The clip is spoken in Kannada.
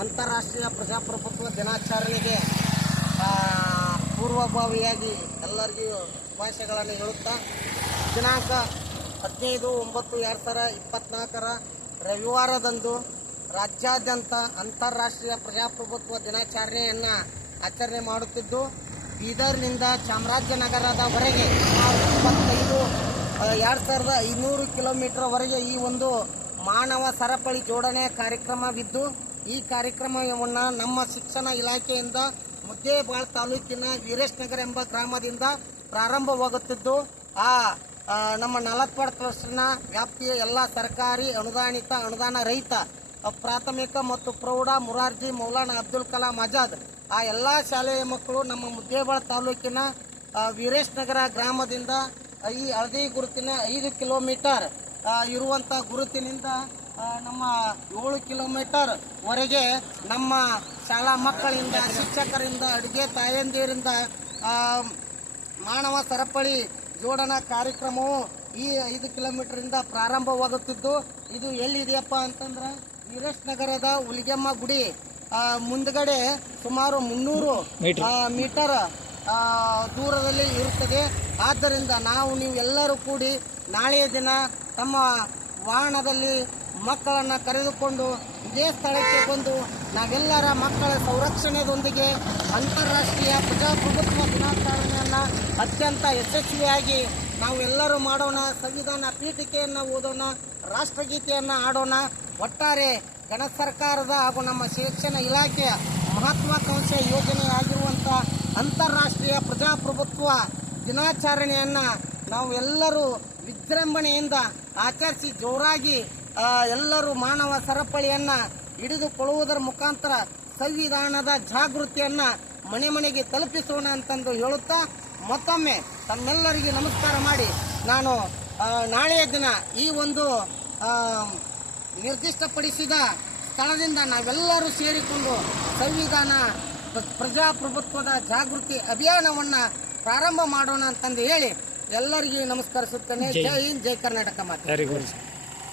ಅಂತಾರಾಷ್ಟ್ರೀಯ ಪ್ರಜಾಪ್ರಭುತ್ವ ದಿನಾಚರಣೆಗೆ ಪೂರ್ವಭಾವಿಯಾಗಿ ಎಲ್ಲರಿಗೂ ಶುಭಾಶಯಗಳನ್ನು ಹೇಳುತ್ತಾ, ದಿನಾಂಕ ಹದಿನೈದು, ಒಂಬತ್ತು, ಎರಡು ಸಾವಿರ ಇಪ್ಪತ್ನಾಲ್ಕರ ರವಿವಾರದಂದು ರಾಜ್ಯಾದ್ಯಂತ ಅಂತಾರಾಷ್ಟ್ರೀಯ ಪ್ರಜಾಪ್ರಭುತ್ವ ದಿನಾಚರಣೆಯನ್ನು ಆಚರಣೆ ಮಾಡುತ್ತಿದ್ದು, ಬೀದರ್ನಿಂದ ಚಾಮರಾಜನಗರದವರೆಗೆ ಇಪ್ಪತ್ತೈದು ಎರಡು ಸಾವಿರದ ಐನೂರು ಕಿಲೋಮೀಟರ್ವರೆಗೆ ಈ ಒಂದು ಮಾನವ ಸರಪಳಿ ಜೋಡಣೆ ಕಾರ್ಯಕ್ರಮವಿದ್ದು, ಈ ಕಾರ್ಯಕ್ರಮವನ್ನು ನಮ್ಮ ಶಿಕ್ಷಣ ಇಲಾಖೆಯಿಂದ ಮುದ್ದೇಬಾಳ್ ತಾಲೂಕಿನ ವೀರೇಶ್ ನಗರ ಎಂಬ ಗ್ರಾಮದಿಂದ ಪ್ರಾರಂಭವಾಗುತ್ತಿದ್ದು, ಆ ನಮ್ಮ ನಲವತ್ತೆರಡು ಟ್ರಸ್ಟ್ನ ವ್ಯಾಪ್ತಿಯ ಎಲ್ಲ ಸರ್ಕಾರಿ ಅನುದಾನಿತ, ಅನುದಾನ ರಹಿತ, ಪ್ರಾಥಮಿಕ ಮತ್ತು ಪ್ರೌಢ ಮುರಾರ್ಜಿ ಮೌಲಾನ ಅಬ್ದುಲ್ ಕಲಾಂ ಆಜಾದ್, ಆ ಎಲ್ಲ ಶಾಲೆಯ ಮಕ್ಕಳು ನಮ್ಮ ಮುದ್ದೇಬಾಳ್ ತಾಲೂಕಿನ ವೀರೇಶ್ ನಗರ ಗ್ರಾಮದಿಂದ ಈ ಹಳದಿ ಗುರುತಿನ ಐದು ಕಿಲೋಮೀಟರ್ ಇರುವಂತ ಗುರುತಿನಿಂದ ನಮ್ಮ ಏಳು ಕಿಲೋಮೀಟರ್ ವರೆಗೆ ನಮ್ಮ ಶಾಲಾ ಮಕ್ಕಳಿಂದ ಶಿಕ್ಷಕರಿಂದ ಅಡುಗೆ ತಾಯಂದಿರಿಂದ ಮಾನವ ಸರಪಳಿ ಜೋಡಣಾ ಕಾರ್ಯಕ್ರಮವು ಈ ಐದು ಕಿಲೋಮೀಟರ್ ಇಂದ ಪ್ರಾರಂಭವಾಗುತ್ತಿದ್ದು ಇದು ಎಲ್ಲಿದೆಯಪ್ಪ ಅಂತಂದ್ರೆ ವೀರೇಶ್ ನಗರದ ಹುಲಿಗೆಮ್ಮ ಗುಡಿ ಮುಂದ್ಗಡೆ ಸುಮಾರು ಮುನ್ನೂರು ಮೀಟರ್. ದೂರದಲ್ಲಿ ಇರುತ್ತದೆ. ಆದ್ದರಿಂದ ನಾವು ನೀವು ಎಲ್ಲರೂ ಕೂಡಿ ನಾಳೆಯ ದಿನ ತಮ್ಮ ವಾಹನದಲ್ಲಿ ಮಕ್ಕಳನ್ನು ಕರೆದುಕೊಂಡು ಇದೇ ಸ್ಥಳಕ್ಕೆ ಬಂದು ನಾವೆಲ್ಲರ ಮಕ್ಕಳ ಸಂರಕ್ಷಣೆಯೊಂದಿಗೆ ಅಂತಾರಾಷ್ಟ್ರೀಯ ಪ್ರಜಾಪ್ರಭುತ್ವ ದಿನಾಚರಣೆಯನ್ನು ಅತ್ಯಂತ ಯಶಸ್ವಿಯಾಗಿ ನಾವೆಲ್ಲರೂ ಮಾಡೋಣ, ಸಂವಿಧಾನ ಪೀಠಿಕೆಯನ್ನು ಓದೋಣ, ರಾಷ್ಟ್ರಗೀತೆಯನ್ನು ಆಡೋಣ ಒಟ್ಟಾರೆ ಗಣ ಸರ್ಕಾರದ ಹಾಗೂ ನಮ್ಮ ಶಿಕ್ಷಣ ಇಲಾಖೆಯ ಮಹತ್ವಾಕಾಂಕ್ಷೆ ಯೋಜನೆ ಆಗಿರುವಂಥ ಅಂತಾರಾಷ್ಟ್ರೀಯ ಪ್ರಜಾಪ್ರಭುತ್ವ ದಿನಾಚರಣೆಯನ್ನು ನಾವು ಎಲ್ಲರೂ ವಿಜೃಂಭಣೆಯಿಂದ ಆಚರಿಸಿ ಜೋರಾಗಿ ಎಲ್ಲರೂ ಮಾನವ ಸರಪಳಿಯನ್ನ ಹಿಡಿದುಕೊಳ್ಳುವುದರ ಮುಖಾಂತರ ಸಂವಿಧಾನದ ಜಾಗೃತಿಯನ್ನ ಮನೆ ಮನೆಗೆ ತಲುಪಿಸೋಣ ಅಂತಂದು ಹೇಳುತ್ತಾ, ಮತ್ತೊಮ್ಮೆ ತಮ್ಮೆಲ್ಲರಿಗೆ ನಮಸ್ಕಾರ ಮಾಡಿ ನಾನು ನಾಳೆಯ ದಿನ ಈ ಒಂದು ನಿರ್ದಿಷ್ಟಪಡಿಸಿದ ಸ್ಥಳದಿಂದ ನಾವೆಲ್ಲರೂ ಸೇರಿಕೊಂಡು ಸಂವಿಧಾನ ಪ್ರಜಾಪ್ರಭುತ್ವದ ಜಾಗೃತಿ ಅಭಿಯಾನವನ್ನು ಪ್ರಾರಂಭ ಮಾಡೋಣ ಅಂತಂದು ಹೇಳಿ ಎಲ್ಲರಿಗೂ ನಮಸ್ಕರಿಸುತ್ತೇನೆ. ಜೈ ಹಿಂದ್ ಜೈ ಕರ್ನಾಟಕ ಮಾತೆ. Very good